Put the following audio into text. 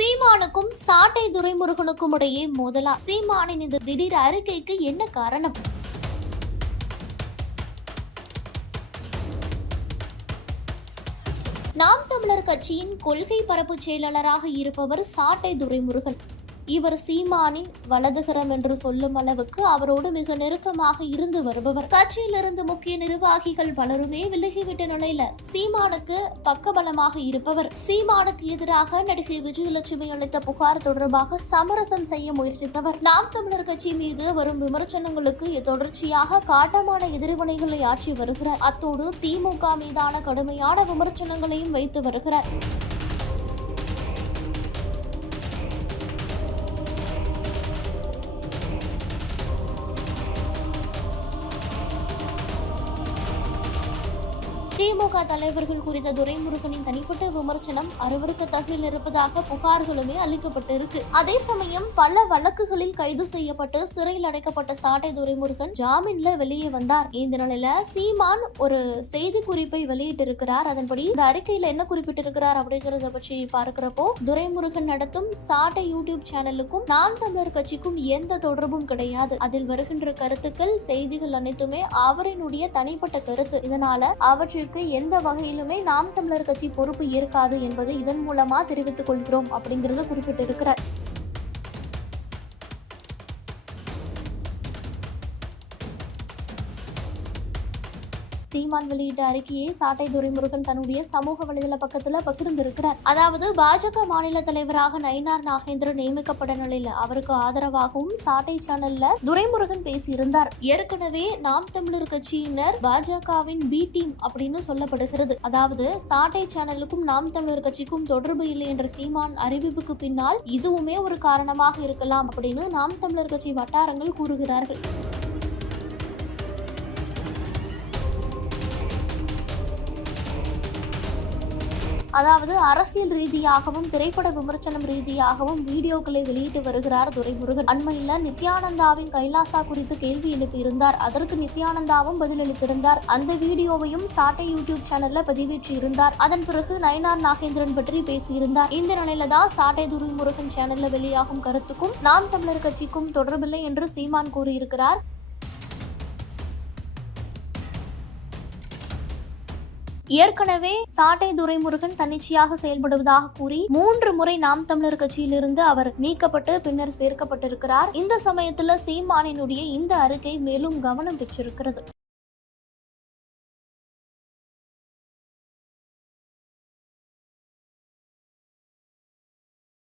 சீமானுக்கும் சாட்டை துரைமுருகனுக்கும் இடையே மோதலா. சீமானின் இந்த திடீர் அறிக்கைக்கு என்ன காரணம்? நாம் தமிழர் கட்சியின் கொள்கை பரப்பு செயலாளராக இருப்பவர் சாட்டை துரைமுருகன் இவர் சீமானின் வலதுகரம் என்று சொல்லும் அளவுக்கு அவரோடு மிக நெருக்கமாக இருந்து வருபவர். கட்சியிலிருந்து முக்கிய நிர்வாகிகள் பலருமே விலகிவிட்ட நிலையில சீமானுக்கு பக்கபலமாக இருப்பவர். சீமானுக்கு எதிராக நடிகை விஜயலட்சுமி அளித்த புகார் தொடர்பாக சமரசம் செய்ய முயற்சித்தவர். நாம் தமிழர் கட்சி மீது வரும் விமர்சனங்களுக்கு தொடர்ச்சியாக காட்டமான எதிர்வினைகளை ஆற்றி வருகிறார். அத்தோடு திமுக மீதான கடுமையான விமர்சனங்களையும் வைத்து வருகிறார். திமுக தலைவர்கள் குறித்த துரைமுருகனின் தனிப்பட்ட விமர்சனம் அருவருக்கத்தகில் இருப்பதாக புகார்களுமே அளிக்கப்பட்டிருக்கு. அதே சமயம் பல வழக்குகளில் கைது செய்யப்பட்டு சிறையில் அடைக்கப்பட்ட சாட்டை துரைமுருகன் ஜாமீன்ல வெளியே வந்தார். இந்த நிலையில சீமான் ஒரு செய்தி குறிப்பை வெளியிட்டிருக்கிறார். அதன்படி இந்த அறிக்கையில என்ன குறிப்பிட்டிருக்கிறார் அப்படிங்கறத பற்றி பார்க்கிறப்போ துரைமுருகன் நடத்தும் சாட்டை யூடியூப் சேனலுக்கும் நாம் தமிழர் கட்சிக்கும் எந்த தொடர்பும் கிடையாது. அதில் வருகின்ற கருத்துக்கள் செய்திகள் அனைத்துமே அவரினுடைய தனிப்பட்ட கருத்து. இதனால அவற்றிற்கு எந்த வகையிலுமே நாம் தமிழர் கட்சி பொறுப்பு ஏற்காது என்பதை இதன் மூலமா தெரிவித்துக் கொள்கிறோம் அப்படிங்கிறத குறிப்பிட்டிருக்கிறார். சீமான் வெளியிட்ட அறிக்கையை சாட்டை துரைமுருகன் தன்னுடைய சமூக வலைதள பக்கத்துல பகிர்ந்திருக்கிறார். அதாவது பாஜக மாநில தலைவராக நயினார் நாகேந்திரன் நியமிக்கப்பட்ட நிலையில அவருக்கு ஆதரவாகவும் சாட்டை சேனல்ல துரைமுருகன் பேசியிருந்தார். ஏற்கனவே நாம் தமிழர் கட்சியினர் பாஜகவின் பி டீம் அப்படின்னு சொல்லப்படுகிறது. அதாவது சாட்டை சேனலுக்கும் நாம் தமிழர் கட்சிக்கும் தொடர்பு இல்லை என்ற சீமான் அறிவிப்புக்கு பின்னால் இதுவுமே ஒரு காரணமாக இருக்கலாம் அப்படின்னு நாம் தமிழர் கட்சி வட்டாரங்கள் கூறுகிறார்கள். அதாவது அரசியல் ரீதியாகவும் திரைப்பட விமர்சனம் ரீதியாகவும் வீடியோக்களை வெளியிட்டு வருகிறார் துரைமுருகன். அண்மையில் நித்யானந்தாவின் கைலாசா குறித்து கேள்வி எழுப்பியிருந்தார். அதற்கு நித்யானந்தாவும் பதிலளித்திருந்தார். அந்த வீடியோவையும் சாட்டை யூடியூப் சேனல்ல பதிவேற்றி இருந்தார் அதன் பிறகு நயனார் நாகேந்திரன் பற்றி பேசியிருந்தார். இந்த நிலையில தான் சாட்டை துரைமுருகன் சேனல்ல வெளியாகும் கருத்துக்கும் நாம் தமிழர் கட்சிக்கும் தொடர்பில்லை என்று சீமான் கூறியிருக்கிறார். ஏற்கனவே சாட்டை துரைமுருகன் தன்னிச்சையாக செயல்படுவதாக கூறி மூன்று முறை நாம் தமிழர் கட்சியிலிருந்து அவர் நீக்கப்பட்டு பின்னர் சேர்க்கப்பட்டிருக்கிறார். இந்த சமயத்துல சீமானினுடைய இந்த அறிக்கை மேலும் கவனம் பெற்றிருக்கிறது.